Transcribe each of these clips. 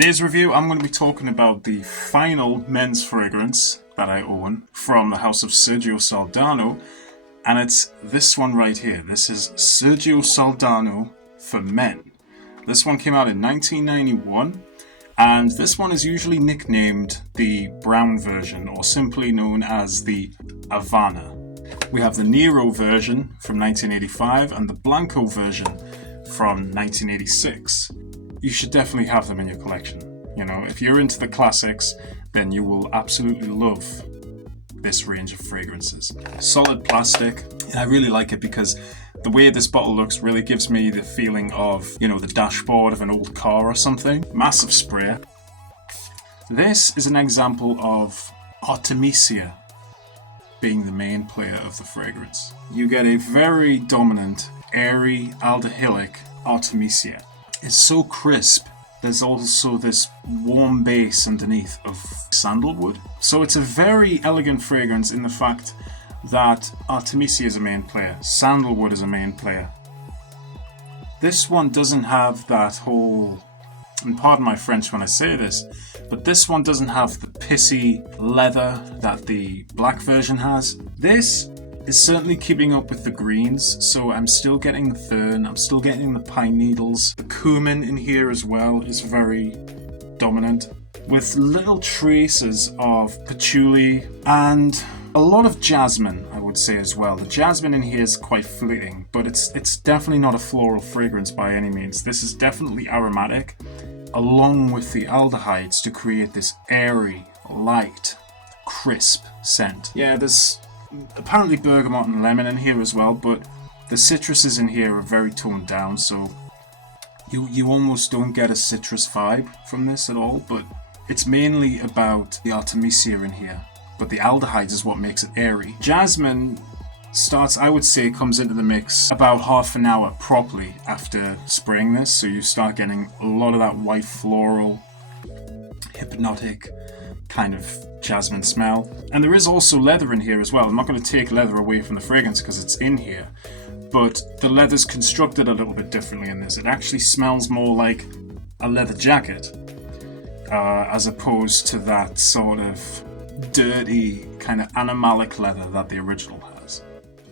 today's review, I'm going to be talking about the final men's fragrance that I own from the house of Sergio Soldano, and it's this one right here. This is Sergio Soldano for Men. This one came out in 1991, and this one is usually nicknamed the brown version, or simply known as the Avana. We have the Nero version from 1985 and the Blanco version from 1986. You should definitely have them in your collection. You know, if you're into the classics, then you will absolutely love this range of fragrances. Solid plastic. I really like it because the way this bottle looks really gives me the feeling of, you know, the dashboard of an old car or something. Massive spray. This is an example of Artemisia being the main player of the fragrance. You get a very dominant, airy, aldehydic Artemisia. It's so crisp. There's also this warm base underneath of sandalwood. So it's a very elegant fragrance in the fact that Artemisia is a main player, sandalwood is a main player. This one doesn't have that whole, and pardon my French when I say this, but this one doesn't have the pissy leather that the black version has. This is certainly keeping up with the greens, so I'm still getting the fern, I'm still getting the pine needles. The cumin in here as well is very dominant, with little traces of patchouli and a lot of jasmine, I would say as well. The jasmine in here is quite fleeting, but it's definitely not a floral fragrance by any means. This is definitely aromatic, along with the aldehydes to create this airy, light, crisp scent. Yeah, there's apparently bergamot and lemon in here as well, but the citruses in here are very toned down, so you almost don't get a citrus vibe from this at all, but it's mainly about the Artemisia in here. But the aldehydes is what makes it airy. Jasmine starts, I would say, comes into the mix about half an hour properly after spraying this, so you start getting a lot of that white floral, hypnotic kind of jasmine smell. And there is also leather in here as well. I'm not going to take leather away from the fragrance because it's in here, but the leather's constructed a little bit differently in this. It actually smells more like a leather jacket as opposed to that sort of dirty kind of animalic leather that the original has.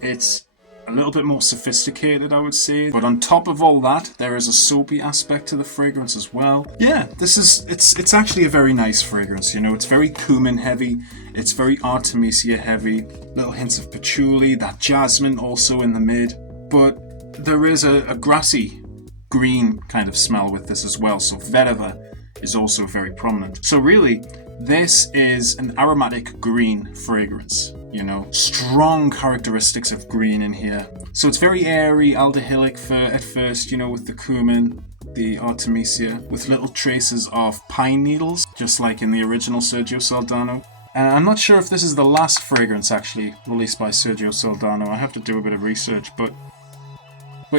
It's a little bit more sophisticated, I would say, but on top of all that, there is a soapy aspect to the fragrance as well. Yeah, it's actually a very nice fragrance, you know. It's very cumin heavy, it's very Artemisia heavy, little hints of patchouli, that jasmine also in the mid, but there is a grassy green kind of smell with this as well, so vetiver is also very prominent. So really, this is an aromatic green fragrance, you know, strong characteristics of green in here. So it's very airy, aldehydic at first, you know, with the cumin, the Artemisia, with little traces of pine needles, just like in the original Sergio Soldano. I'm not sure if this is the last fragrance actually released by Sergio Soldano. I have to do a bit of research, but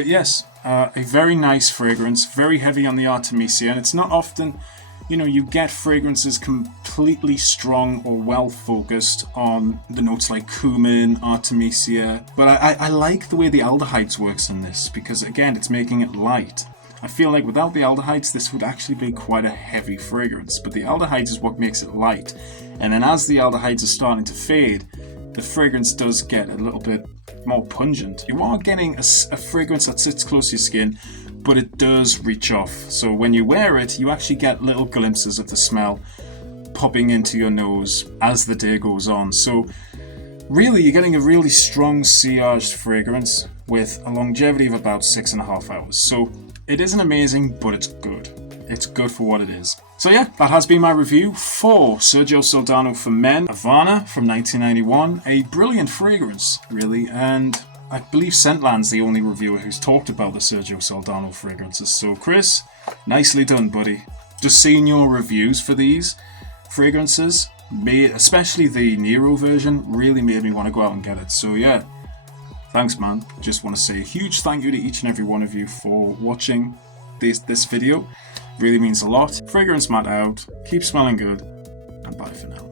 yes, a very nice fragrance, very heavy on the Artemisia, and it's not often, you know, you get fragrances completely strong or well focused on the notes like cumin, Artemisia, but I like the way the aldehydes works in this because, again, it's making it light. I feel like without the aldehydes, this would actually be quite a heavy fragrance, but the aldehydes is what makes it light. And then as the aldehydes are starting to fade, the fragrance does get a little bit more pungent. You are getting a fragrance that sits close to your skin, but it does reach off. So when you wear it, you actually get little glimpses of the smell popping into your nose as the day goes on. So really, you're getting a really strong sillaged fragrance with a longevity of about 6.5 hours. So it isn't amazing, but it's good. It's good for what it is. So yeah, that has been my review for Sergio Soldano for Men, Avana from 1991. A brilliant fragrance, really, and I believe Scentland's the only reviewer who's talked about the Sergio Soldano fragrances. So Chris, nicely done, buddy. Just seeing your reviews for these fragrances, especially the Nero version, really made me want to go out and get it. So yeah, thanks man. Just want to say a huge thank you to each and every one of you for watching this video. Really means a lot. Fragrance Matt out. Keep smelling good, and bye for now.